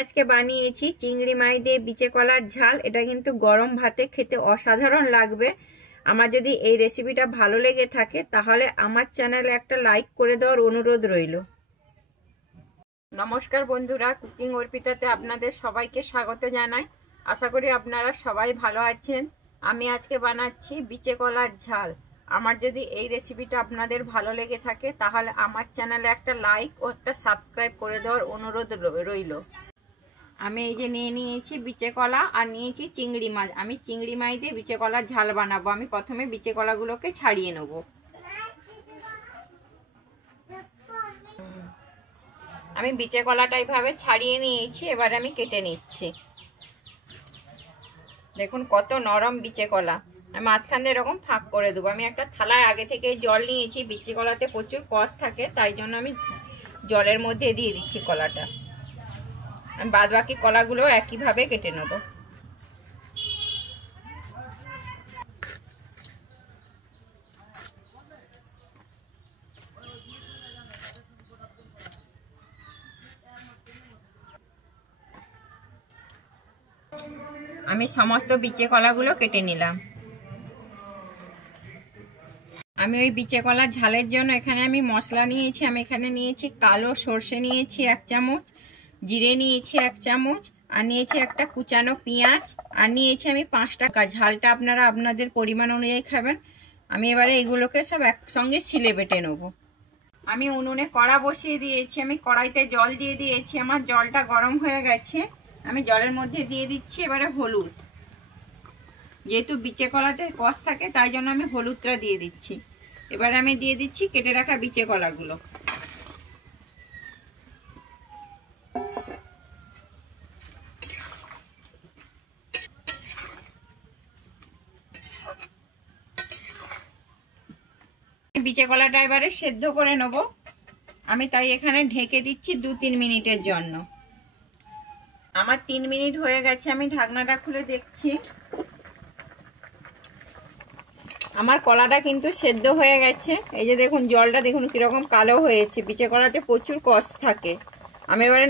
আজকে বানিয়েছি চিংড়ি মাছ দিয়ে বিচে কলার ঝাল। এটা কিন্তু গরম ভাতে খেতে অসাধারণ লাগবে। আমার যদি এই রেসিপিটা ভালো লেগে থাকে তাহলে আমার চ্যানেলে একটা লাইক করে দেওয়ার অনুরোধ রইল। নমস্কার বন্ধুরা, কুকিং অর্পিতাতে আপনাদের সবাইকে স্বাগত জানাই। আশা করি আপনারা সবাই ভালো আছেন। আমি আজকে বানাচ্ছি বিচে কলার ঝাল। আমার যদি এই রেসিপিটা আপনাদের ভালো লেগে থাকে তাহলে আমার চ্যানেলে একটা লাইক ও একটা সাবস্ক্রাইব করে দেওয়ার অনুরোধ রইল। আমি এই যে নিয়ে নিয়েছি বিচে কলা আর নিয়েছি চিংড়ি মাছ। আমি চিংড়ি মাছ দিয়ে বিচে কলার ঝাল বানাবো। আমি প্রথমে বিচে কলাগুলোকে ছাড়িয়ে নেব। আমি বিচে কলাটা এইভাবে ছাড়িয়ে নিয়েছি, এবার আমি কেটে নিচ্ছি। দেখুন কত নরম বিচে কলা। আমি মাঝখান দিয়ে এরকম ফাঁক করে দেবো। আমি একটা থালায় আগে থেকে জল নিয়েছি। বিচে কলাতে প্রচুর কষ থাকে, তাই জন্য আমি জলের মধ্যে দিয়ে দিচ্ছি কলাটা। আমি বাদ বাকি কলাগুলো একইভাবে কেটে নেব। আমি সমস্ত বিচে কলাগুলো কেটে নিলাম। আমি ওই বিচে কলা ঝালের জন্য এখানে আমি মশলা নিয়েছি। আমি এখানে নিয়েছি কালো সর্ষে নিয়েছি 1 চামচ, জিরে নিয়েছি 1 চামচ, আর নিয়েছি একটা কুচানো পেঁয়াজ, আর নিয়েছি আমি 5 টাকা। ঝালটা আপনারা আপনাদের পরিমাণ অনুযায়ী খাবেন। আমি এবারে এগুলোকে সব একসঙ্গে শিলে বেটে নেব। আমি উনুনে কড়া বসিয়ে দিয়েছি। আমি কড়াইতে জল দিয়ে দিয়েছি। আমার জলটা গরম হয়ে গেছে। আমি জলের মধ্যে দিয়ে দিচ্ছি এবারে হলুদ। যেহেতু বিচে কলাতে কষ থাকে তাই জন্য আমি হলুদটা দিয়ে দিচ্ছি। এবারে আমি দিয়ে দিচ্ছি কেটে রাখা বিচে কলাগুলো। বিচে কলাটা এবারে সেদ্ধ করে নেব। আমি তাই এখানে ঢেকে দিচ্ছি 2-3 মিনিটের জন্য। আমার 3 মিনিট হয়ে গেছে। আমি ঢাকনাটা খুলে দেখছি। আমার কলাটা কিন্তু সেদ্ধ হয়ে গেছে। এই যে দেখুন জলটা দেখুন কিরকম কালো হয়েছে। বিচে কলাতে প্রচুর কষ থাকে। আমি এবারে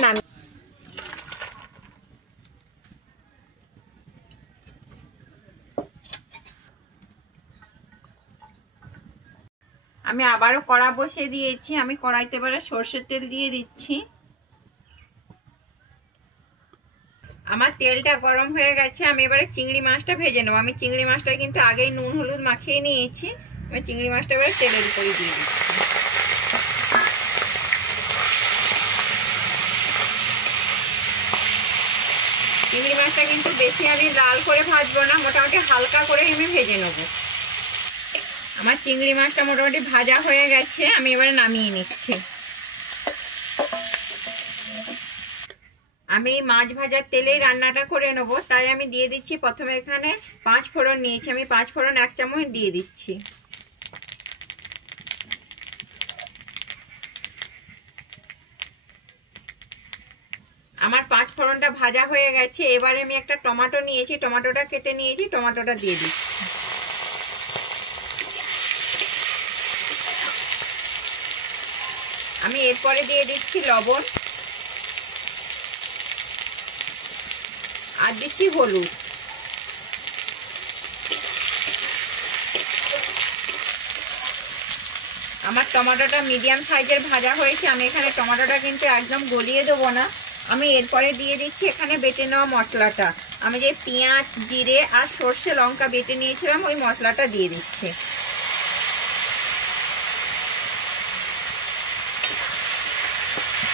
আমি আবারও কড়া বসিয়ে দিয়েছি। আমি কড়াইতে এবারে সর্ষের তেল দিয়ে দিচ্ছি। আমার তেলটা গরম হয়ে গেছে। আমি এবারে চিংড়ি মাছটা ভেজে নেবো। আমি চিংড়ি মাছটা কিন্তু আগেই নুন হলুদ মাখিয়ে নিয়েছি। আমি চিংড়ি মাছটা এবারে তেলের উপরে দিয়ে দিচ্ছি। চিংড়ি মাছটা কিন্তু বেশি আমি লাল করে ভাজবো না, মোটামুটি হালকা করে আমি ভেজে নেবো। আমার চিংড়ি মাছটা মোটামুটি ভাজা হয়ে গেছে। আমি এবারে নামিয়ে নিচ্ছি। আমি মাছ ভাজার তেলেই রান্নাটা করে নেবো, তাই আমি দিয়ে দিচ্ছি প্রথমে এখানে 5 ফোড়ন নিয়েছি। আমি 5 ফোড়ন 1 চামচ দিয়ে দিচ্ছি। আমার 5 ফোড়নটা ভাজা হয়ে গেছে। এবারে আমি একটা টমেটো নিয়েছি, টমেটোটা কেটে নিয়েছি, টমেটোটা দিয়ে দিচ্ছি। আমি এরপরে দিয়ে দিচ্ছি লবণ আর দিচ্ছি হলুদ। আমার টমেটোটা মিডিয়াম সাইজের ভাজা হয়েছে। আমি এখানে টমেটোটা কিন্তু একদম গলিয়ে দেবো না। আমি এরপরে দিয়ে দিচ্ছি এখানে বেটে নেওয়া মশলাটা। আমি যে পেঁয়াজ, জিরে আর সর্ষে লঙ্কা বেটে নিয়েছিলাম ওই মশলাটা দিয়ে দিচ্ছি।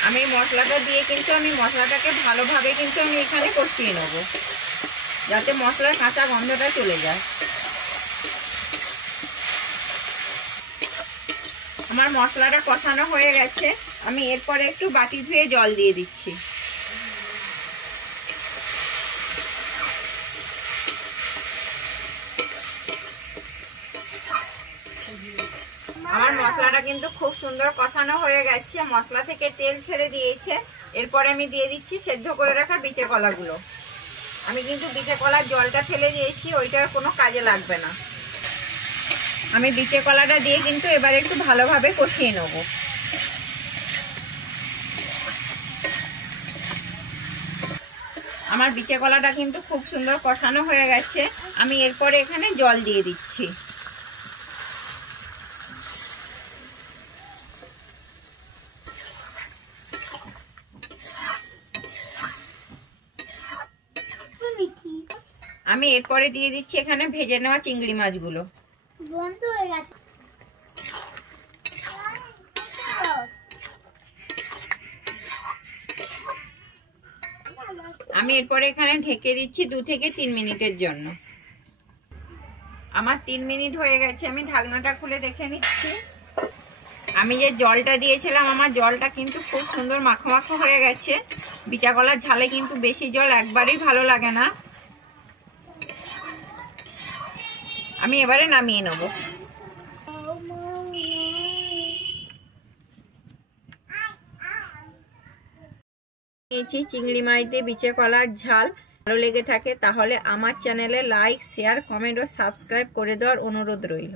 আমি মশলাটা দিয়ে কিন্তু আমি মশলাটাকে ভালোভাবে কিন্তু আমি এখানে কষিয়ে নেব, যাতে মশলার কাঁচা গন্ধটা চলে যায়। আমার মশলাটা কষানো হয়ে গেছে। আমি এরপরে একটু বাটি ধুয়ে জল দিয়ে দিচ্ছি। আমার মশলাটা কিন্তু খুব সুন্দর কষানো হয়ে গেছে। মশলা থেকে তেল ছেড়ে দিয়েছে। এরপরে আমি দিয়ে দিচ্ছি সেদ্ধ করে রাখা বিচে কলাগুলো। আমি কিন্তু বিচে কলার জলটা ফেলে দিয়েছি, ওইটার কোনো কাজে লাগবে না। আমি বিচে কলাটা দিয়ে কিন্তু এবারে একটু ভালোভাবে কষিয়ে নেব। আমার বিচে কলাটা কিন্তু খুব সুন্দর কষানো হয়ে গেছে। আমি এরপরে এখানে জল দিয়ে দিচ্ছি। আমি এরপরে দিয়ে দিচ্ছি এখানে ভেজে নেওয়া চিংড়ি মাছগুলো। বন্ধ হয়ে গেছে। আমি এরপরে এখানে ঢেকে দিচ্ছি 2 থেকে 3 মিনিটের জন্য। আমার 3 মিনিট হয়ে গেছে, আমি ঢাকনাটা খুলে দেখে নিচ্ছি। আমি যে জলটা দিয়েছিলাম, আমার জলটা কিন্তু খুব সুন্দর মাখো মাখো হয়ে গেছে। বিচা কলার ঝালে কিন্তু বেশি জল একবারেই ভালো লাগে না। আমি এবারে নামিয়ে নেব। নিয়েছি চিংড়ি মাছ দিয়ে বিচে কলার ঝাল। ভালো লেগে থাকে তাহলে আমার চ্যানেলে লাইক, শেয়ার, কমেন্ট ও সাবস্ক্রাইব করে দেওয়ার অনুরোধ রইল।